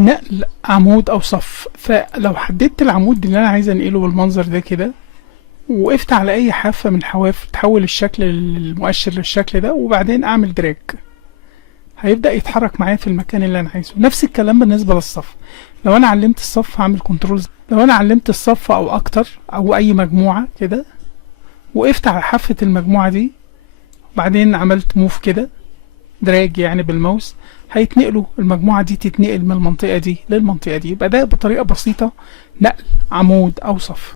نقل عمود او صف. فلو حددت العمود اللي انا عايز انقله بالمنظر ده كده، وقفت على اي حافة من الحواف تحول الشكل المؤشر للشكل ده، وبعدين اعمل دراج، هيبدأ يتحرك معايا في المكان اللي انا عايزه. نفس الكلام بالنسبة للصف. لو انا علمت الصف هعمل كنترول، لو انا علمت الصف او اكتر او اي مجموعة كده، وقفت على حافة المجموعة دي وبعدين عملت موف كده، دراج يعني بالماوس، هيتنقلوا المجموعة دي، تتنقل من المنطقة دي للمنطقة دي. يبقى ده بطريقة بسيطة نقل عمود او صف.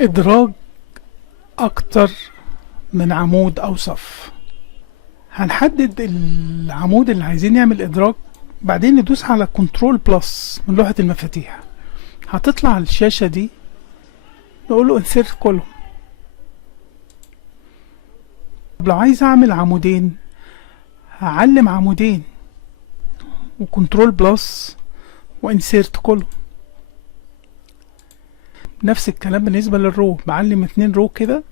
ادراج اكتر من عمود او صف. هنحدد العمود اللي عايزين نعمل ادراج، بعدين ندوس على كنترول بلس من لوحة المفاتيح، هتطلع الشاشة دي، نقول له انسيرت كولوم. طب لو عايز اعمل عمودين، هعلم عمودين وكنترول بلس وانسيرت كولوم. نفس الكلام بالنسبة للرو، بعلم 2 رو كده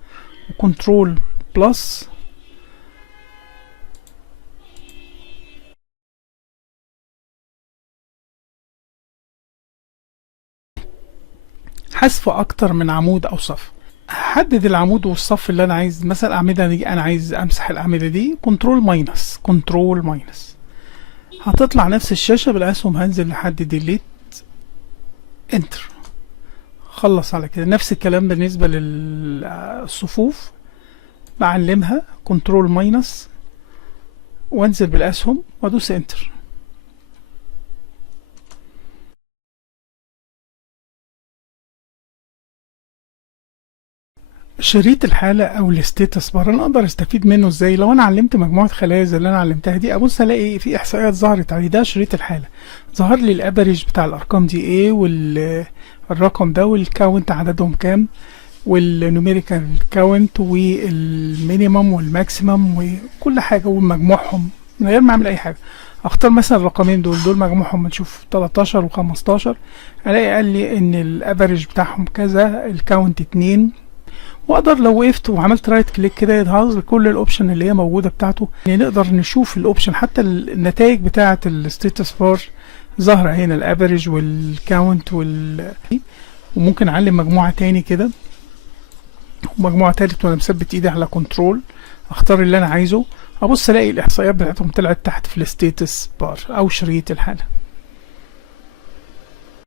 وكنترول بلس حذف اكتر من عمود او صف. هحدد العمود والصف اللي انا عايز، مثلا الاعمده دي انا عايز امسح الاعمده دي، كنترول ماينس كنترول ماينس، هتطلع نفس الشاشه بالاسهم، هنزل لحد ديليت انتر، خلص على كده. نفس الكلام بالنسبه للصفوف، بعلمها كنترول ماينس وانزل بالاسهم وادوس انتر. شريط الحالة او الستيتس بار انا اقدر استفيد منه ازاي؟ لو انا علمت مجموعة خلايا زي اللي انا علمتها دي، ابص الاقي في احصائيات ظهرت عليه، ده شريط الحالة، ظهر لي الافريج بتاع الارقام دي ايه، والرقم ده، والكاونت عددهم كام، والنوميريكال كاونت، والمينيمم والماكسيمم، وكل حاجة، ومجموعهم من غير ما اعمل اي حاجة. اختار مثلا الرقمين دول مجموعهم، نشوف 13 و15، الاقي قال لي ان الافريج بتاعهم كذا، الكاونت 2. واقدر لو وقفت وعملت رايت كليك كده، يظهر لي كل الاوبشن اللي هي موجوده بتاعته. يعني نقدر نشوف الاوبشن، حتى النتائج بتاعه الستيتس بار ظاهره هنا، الافريج والكاونت وممكن اعلم مجموعه تاني كده ومجموعه تالت، وانا مثبت ايدي على كنترول اختار اللي انا عايزه، ابص الاقي الاحصائيات بتاعتهم طلعت تحت في الستيتس بار او شريط الحاله.